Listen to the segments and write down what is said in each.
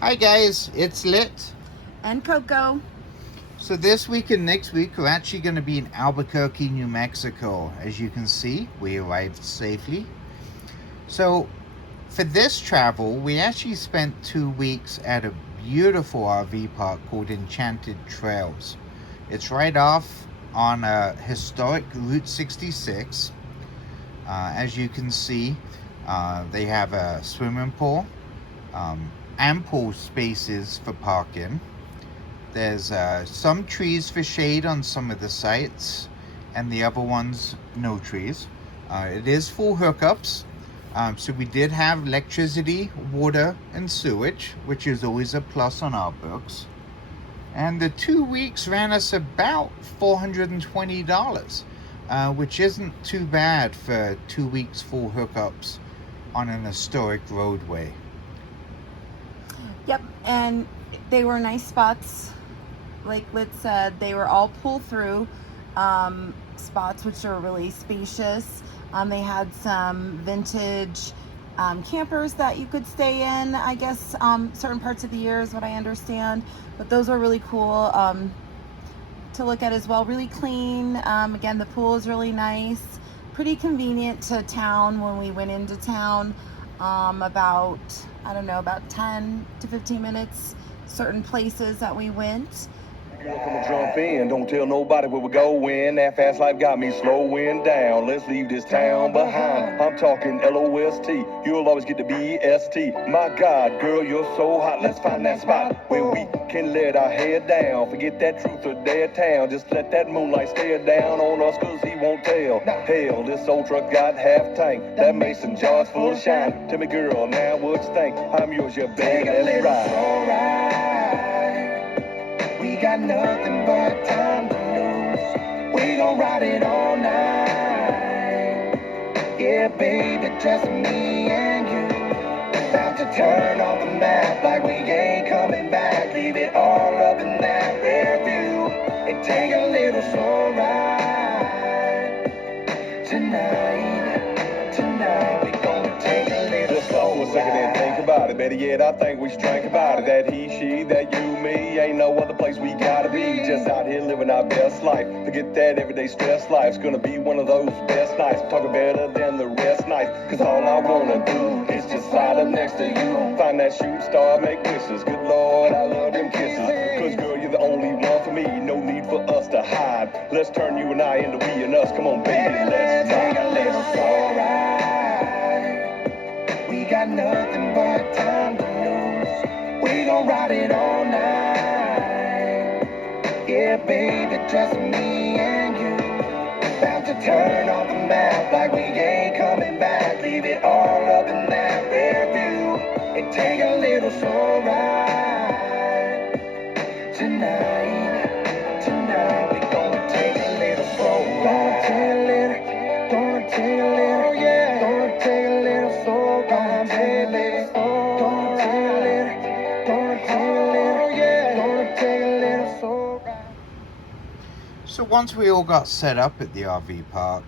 Hi guys, it's Lit. And Coco. So this week and next week we're actually going to be in Albuquerque, New Mexico. As you can see, we arrived safely. So for this travel, we actually spent 2 weeks at a beautiful RV park called Enchanted Trails. It's right off on a historic Route 66. As you can see, they have a swimming pool, ample spaces for parking. There's some trees for shade on some of the sites, and the other ones, no trees. It is full hookups. So we did have electricity, water, and sewage, which is always a plus on our books. And the 2 weeks ran us about $420, which isn't too bad for 2 weeks full hookups on an historic roadway. Yep, and they were nice spots. Like Lit said, they were all pull through spots, which are really spacious. They had some vintage campers that you could stay in, I guess, certain parts of the year is what I understand. But those were really cool to look at as well. Really clean. Again, the pool is really nice. Pretty convenient to town when we went into town. About, I don't know, about 10 to 15 minutes, certain places that we went. Come jump in, don't tell nobody where we're going. That fast life got me slowing down. Let's leave this town behind. I'm talking LOST. You'll always get the BST. My God, girl, you're so hot. Let's find that spot where we can let our head down. Forget that truth or dare town. Just let that moonlight stare down on us, cause he won't tell. Hell, this old truck got half tank. That mason jar's full of shine. Tell me, girl, now what you think? I'm yours, you baby. Let's ride. We got nothing but time to lose. We gon' ride it all night. Yeah, baby, just me and you. About to turn on the map like we ain't coming back. Leave it all up in that rear view and take a little slow ride. Tonight we gonna take a little slow ride. Just stop for a second and think about it. Better yet, I think we should drink about it. That he, she, that you, me, ain't no other place we gotta be. Just out here living our best life. Forget that everyday stress life's gonna be one of those best nights. Talking better than the rest nights. Cause all I wanna do is just slide up next to you. Find that shooting star, make wishes. Good Lord, I love them kisses. Cause girl, you're the only one for me. No need for us to hide. Let's turn you and I into we and us. Come on, baby, let's take a little slow ride. We got nothing but time to lose. We gon' ride it all night. Yeah, baby, just me and you. About to turn on the map like we ain't coming back. Leave it all up in that rear view and take a little slow ride. Tonight we gonna take a little slow ride. Gonna take a little, yeah. Gonna take a little slow ride, baby. Gonna take a little, yeah. Gonna take a little slow ride. So once we all got set up at the RV park,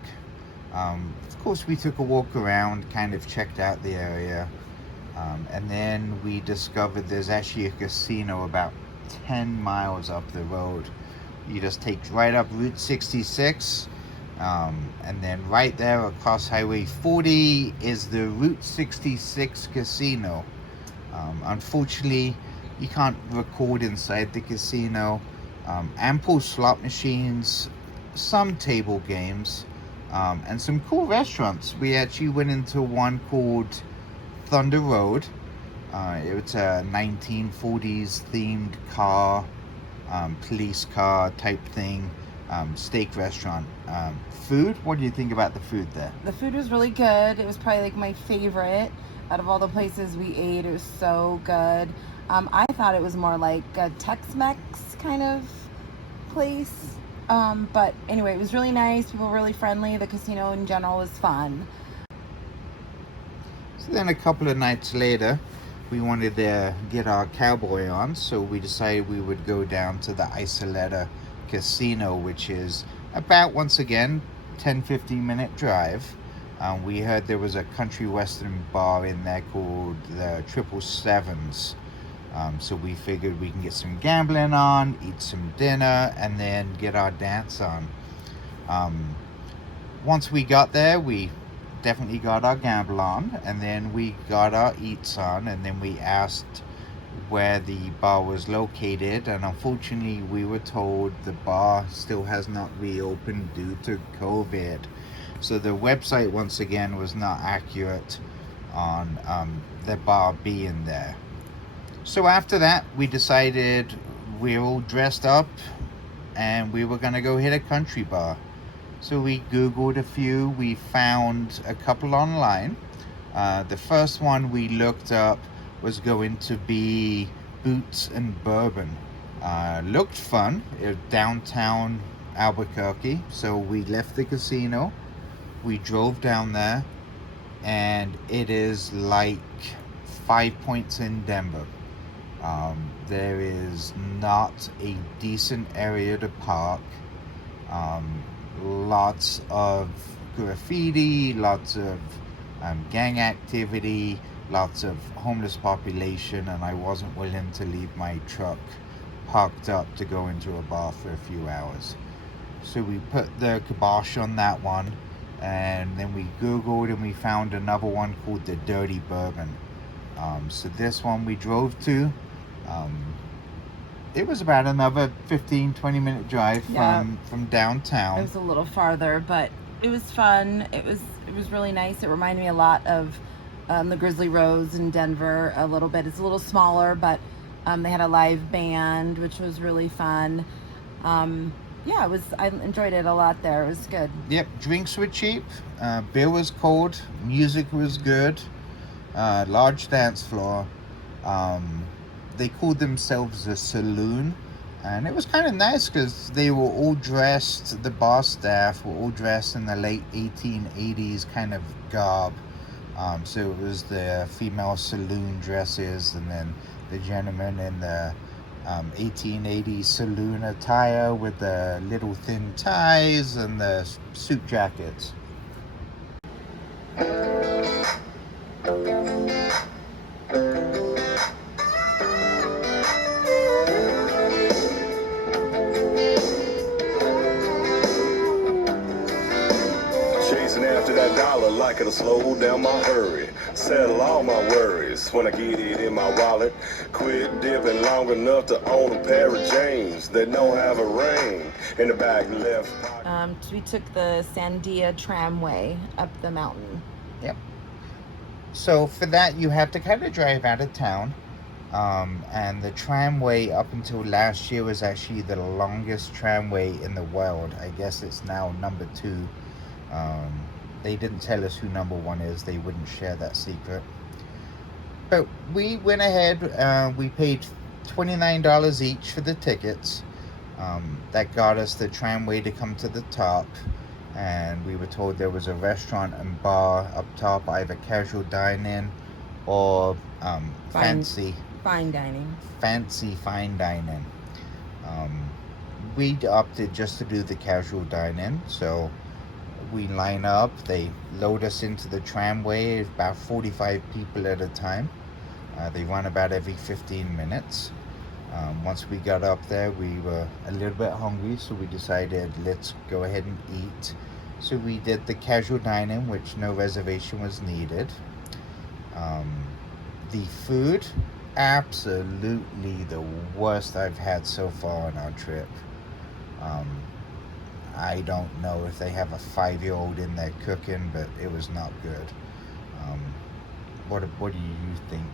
of course we took a walk around, kind of checked out the area, and then we discovered there's actually a casino about 10 miles up the road. You just take right up Route 66, and then right there across Highway 40 is the Route 66 casino. Unfortunately, you can't record inside the casino. Ample slot machines, some table games, and some cool restaurants. We actually went into one called Thunder Road. It's a 1940s themed car, police car type thing, steak restaurant. Food, what do you think about the food there? The food was really good. It was probably like my favorite out of all the places we ate. It was so good. I thought it was more like a Tex-Mex kind of place. But anyway, it was really nice. People were really friendly. The casino in general was fun. So then a couple of nights later, we wanted to get our cowboy on, so we decided we would go down to the Isoleta Casino, which is about, once again, 10-15 minute drive. We heard there was a country western bar in there called the Triple Sevens. So we figured we can get some gambling on, eat some dinner, and then get our dance on. Once we got there, we definitely got our gamble on, and then we got our eats on, and then we asked where the bar was located, and unfortunately we were told the bar still has not reopened due to COVID. So the website once again was not accurate on the bar being there. So after that, we decided we were all dressed up and we were gonna go hit a country bar. So we Googled a few, we found a couple online. The first one we looked up was going to be Boots and Bourbon. Looked fun, it was downtown Albuquerque. So we left the casino, we drove down there, and it is like 5 Points in Denver. There is not a decent area to park. Lots of graffiti, lots of gang activity, lots of homeless population, and I wasn't willing to leave my truck parked up to go into a bar for a few hours. So we put the kibosh on that one, and then we Googled and we found another one called the Dirty Bourbon. So this one we drove to. It was about another 15-20 minute drive from downtown. It was a little farther, but it was fun. It was really nice. It reminded me a lot of the Grizzly Rose in Denver a little bit. It's a little smaller, but they had a live band, which was really fun. Yeah, I enjoyed it a lot there. It was good. Yep, drinks were cheap, beer was cold, music was good, large dance floor. They called themselves a saloon, and it was kind of nice because they were all dressed, the bar staff were all dressed in the late 1880s kind of garb. So it was the female saloon dresses, and then the gentlemen in the 1880s saloon attire with the little thin ties and the suit jackets. Chasing after that dollar like it'll slow down my hurry. Settle all my worries when I get it in my wallet. Quit dipping long enough to own a pair of jeans that don't have a ring in the back left pocket. We took the Sandia tramway up the mountain. Yep. So for that, you have to kind of drive out of town. And the tramway up until last year was actually the longest tramway in the world. I guess it's now number 2. They didn't tell us who number 1 is. They wouldn't share that secret. But we went ahead. We paid $29 each for the tickets. That got us the tramway to come to the top. And we were told there was a restaurant and bar up top, either casual dining or fancy fine dining. Fancy fine dining. We opted just to do the casual dining. So we line up, they load us into the tramway, about 45 people at a time. They run about every 15 minutes. Once we got up there, we were a little bit hungry, so we decided let's go ahead and eat. So we did the casual dining, which no reservation was needed. The food, absolutely the worst I've had so far on our trip. I don't know if they have a 5-year-old in there cooking, but it was not good. What do you think?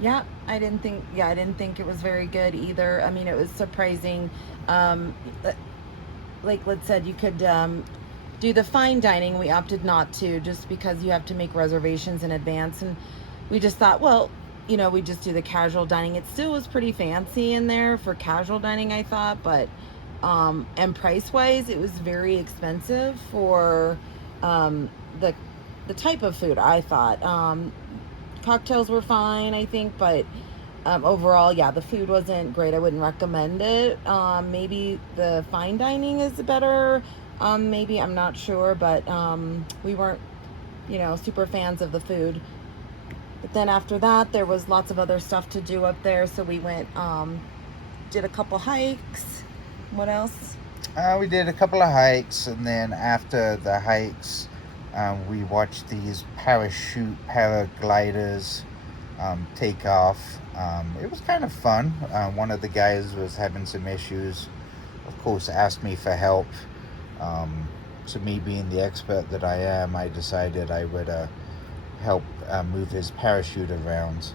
Yeah, I didn't think it was very good either. I mean, it was surprising. Like Liz said, you could do the fine dining. We opted not to, just because you have to make reservations in advance, and we just thought, well, we just do the casual dining. It still was pretty fancy in there for casual dining, I thought, but and price wise it was very expensive for the type of food, I thought. Cocktails were fine, I think, but overall, yeah, the food wasn't great. I wouldn't recommend it. Maybe the fine dining is better, maybe, I'm not sure, but we weren't super fans of the food. But then after that, there was lots of other stuff to do up there. So we went, did a couple hikes. What else? We did a couple of hikes, and then after the hikes, we watched these paragliders take off. It was kind of fun. One of the guys was having some issues, of course, asked me for help. So me being the expert that I am, I decided I would help move his parachute around,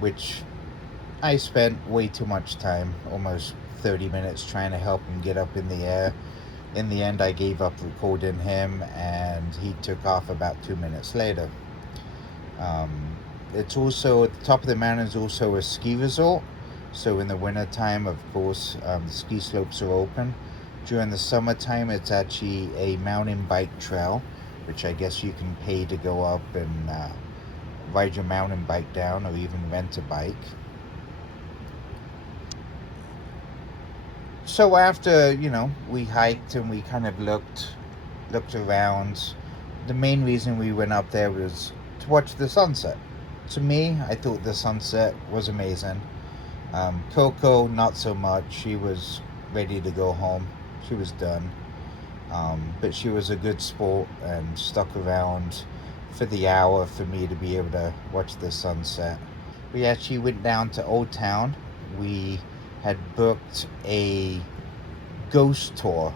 which I spent way too much time, almost 30 minutes, trying to help him get up in the air. In the end, I gave up recording him, and he took off about 2 minutes later. It's also, at the top of the mountain is also a ski resort. So in the winter time, of course, the ski slopes are open. During the summertime, it's actually a mountain bike trail, which I guess you can pay to go up and ride your mountain bike down, or even rent a bike. So after, we hiked and we kind of looked around, the main reason we went up there was to watch the sunset. To me, I thought the sunset was amazing. Coco, not so much. She was ready to go home. She was done. But she was a good sport and stuck around for the hour for me to be able to watch the sunset. We actually went down to Old Town. We had booked a ghost tour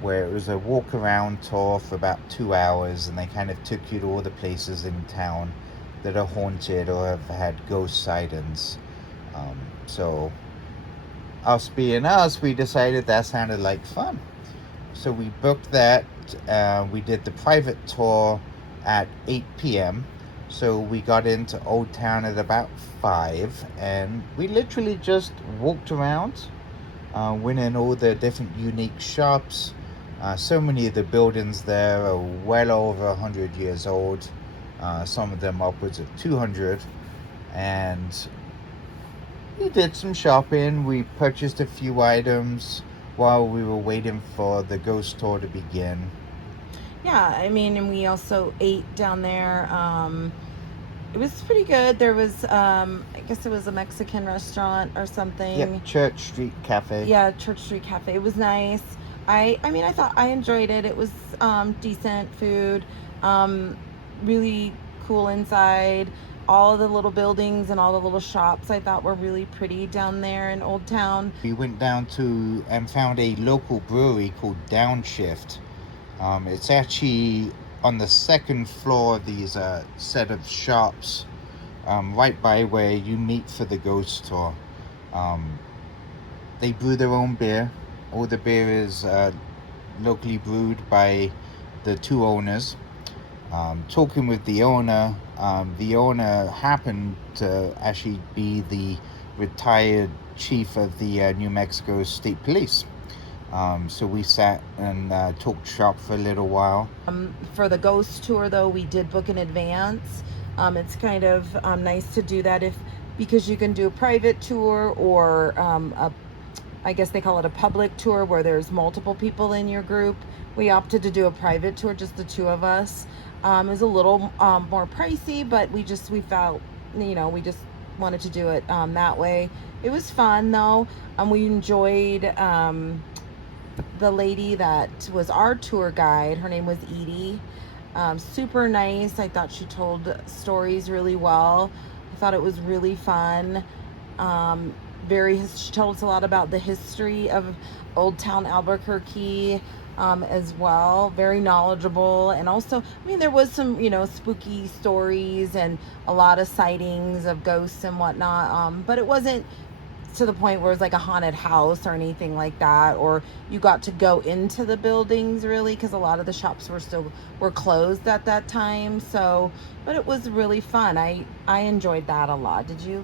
where it was a walk around tour for about 2 hours, and they kind of took you to all the places in town that are haunted or have had ghost sightings. So us being us, we decided that sounded like fun. So we booked that. We did the private tour at 8 p.m. So we got into Old Town at about 5, and we literally just walked around, went in all the different unique shops. So many of the buildings there are well over 100 years old, some of them upwards of 200. And we did some shopping. We purchased a few items while we were waiting for the ghost tour to begin. Yeah, I mean, and we also ate down there. It was pretty good. There was, I guess it was a Mexican restaurant or something. Yep, Church Street Cafe. Yeah, Church Street Cafe. It was nice. I mean, I thought I enjoyed it. It was decent food, really cool inside. All the little buildings and all the little shops I thought were really pretty down there in Old Town. We went down to and found a local brewery called Downshift. It's actually on the second floor of these set of shops, right by where you meet for the ghost tour. They brew their own beer. All the beer is locally brewed by the two owners. Talking with the owner happened to actually be the retired chief of the New Mexico State Police. So we sat and talked shop for a little while. For the ghost tour, though, we did book in advance. It's kind of nice to do that because you can do a private tour or I guess they call it a public tour where there's multiple people in your group. We opted to do a private tour, just the two of us. It was a little more pricey, but we felt, we just wanted to do it that way. It was fun, though. We enjoyed the lady that was our tour guide. Her name was Edie. Super nice. I thought she told stories really well. I thought it was really fun. She told us a lot about the history of Old Town Albuquerque as well. Very knowledgeable. And also, I mean, there was some, spooky stories and a lot of sightings of ghosts and whatnot. But it wasn't to the point where it was like a haunted house or anything like that, or you got to go into the buildings really, because a lot of the shops were closed at that time. So, but it was really fun. I enjoyed that a lot. Did you?